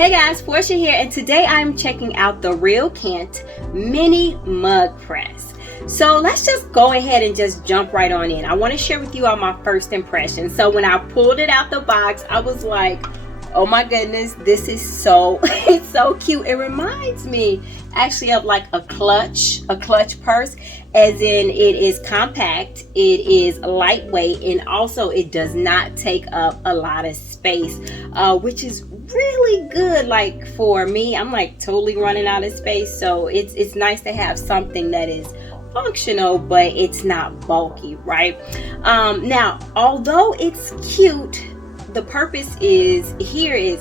Hey guys, Porcha here, and today I'm checking out the Realkant Mini Mug Press. So let's just go ahead and just jump right on in. I want to share with you all my first impression. So when I pulled it out the box, I was like, oh my goodness, this is so it's so cute. It reminds me actually of like a clutch purse, as in it is compact, it is lightweight, and also it does not take up a lot of space, which is really good. Like for me, I'm like totally running out of space, so it's nice to have something that is functional but it's not bulky, right? Now although it's cute, the purpose is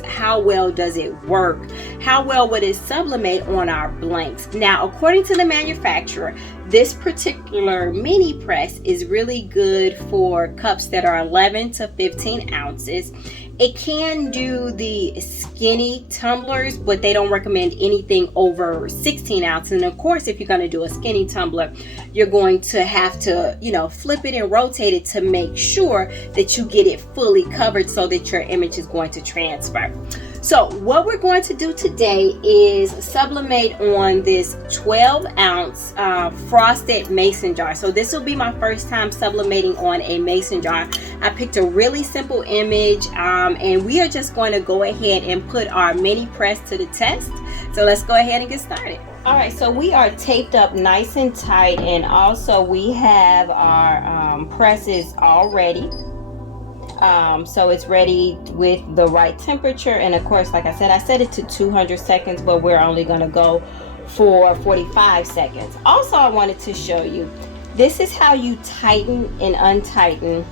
how well does it work? How well would it sublimate on our blanks? Now, according to the manufacturer, this particular mini press is really good for cups that are 11 to 15 ounces. It can do the skinny tumblers, but they don't recommend anything over 16 ounces. And of course, if you're going to do a skinny tumbler, you're going to have to, flip it and rotate it to make sure that you get it fully covered so that your image is going to transfer. So what we're going to do today is sublimate on this 12-ounce frosted mason jar. So this will be my first time sublimating on a mason jar. I picked a really simple image, and we are just going to go ahead and put our mini press to the test. So let's go ahead and get started. All right, so we are taped up nice and tight, and also we have our presses all ready. So it's ready with the right temperature, and of course, like I said, I set it to 200 seconds, but we're only going to go for 45 seconds. Also, I wanted to show you, this is how you tighten and untighten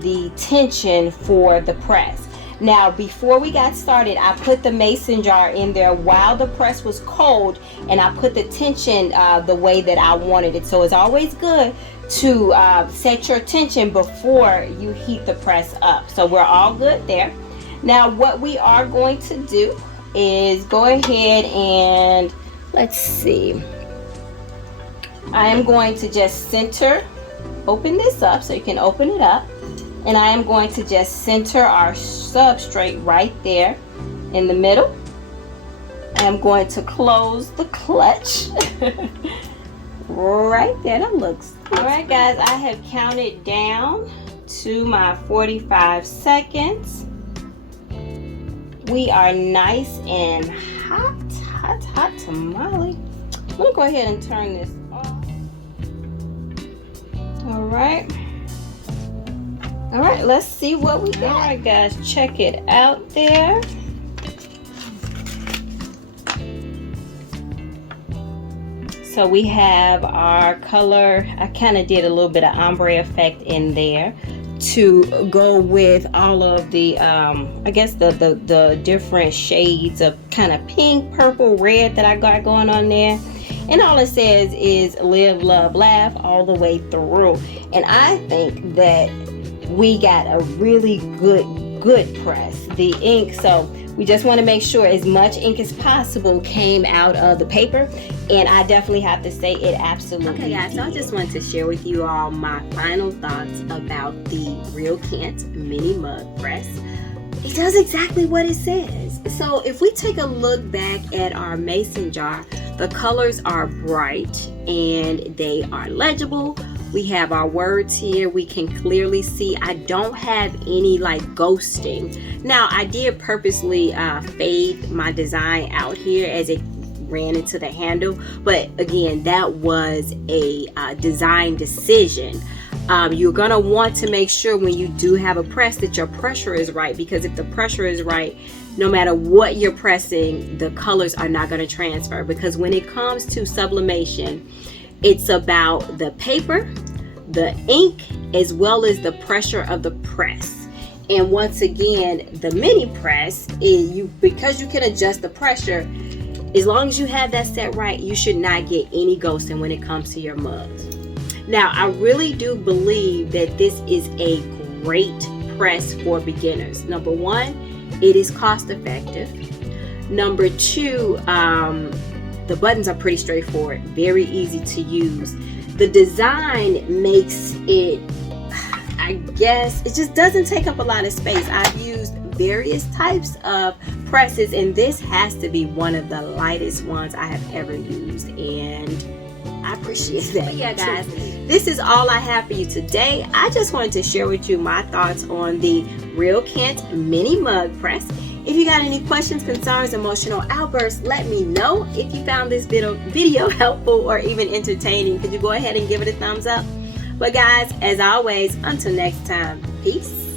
the tension for the press. Now, before we got started, I put the mason jar in there while the press was cold, and I put the tension the way that I wanted it. So it's always good to set your tension before you heat the press up. So we're all good there. Now what we are going to do is go ahead and, let's see, I am going to just open this up so you can open it up, and I am going to just center our substrate right there in the middle. I'm going to close the clutch right there. That looks all right, guys. I have counted down to my 45 seconds. We are nice and hot tamale. I'm gonna go ahead and turn this off. All right, let's see what we got. All right, guys, check it out there. So we have our color. I kind of did a little bit of ombre effect in there to go with all of the I guess the different shades of kind of pink, purple, red that I got going on there. And all it says is live, love, laugh all the way through. And I think that we got a really good press. The ink, so we just want to make sure as much ink as possible came out of the paper, and I definitely have to say it absolutely did. Okay guys, so I just wanted to share with you all my final thoughts about the Realkant Mini Mug Press. It does exactly what it says. So if we take a look back at our mason jar, the colors are bright and they are legible. We have our words here. We can clearly see I don't have any like ghosting. Now I did purposely fade my design out here as it ran into the handle, but again, that was a design decision. You're gonna want to make sure when you do have a press that your pressure is right, because if the pressure is right, no matter what you're pressing, the colors are not going to transfer. Because when it comes to sublimation, it's about the paper, the ink, as well as the pressure of the press. And once again, the mini press is because you can adjust the pressure. As long as you have that set right, you should not get any ghosting when it comes to your mugs. Now, I really do believe that this is a great press for beginners. Number one, it is cost effective. Number two, the buttons are pretty straightforward, very easy to use. The design makes it, I guess, it just doesn't take up a lot of space. I've used various types of presses, and this has to be one of the lightest ones I have ever used, and I appreciate that. But yeah, guys, this is all I have for you today. I just wanted to share with you my thoughts on the Realkant Mini Mug Press. If you got any questions, concerns, emotional outbursts, let me know. If you found this video helpful or even entertaining, could you go ahead and give it a thumbs up? But guys, as always, until next time, peace.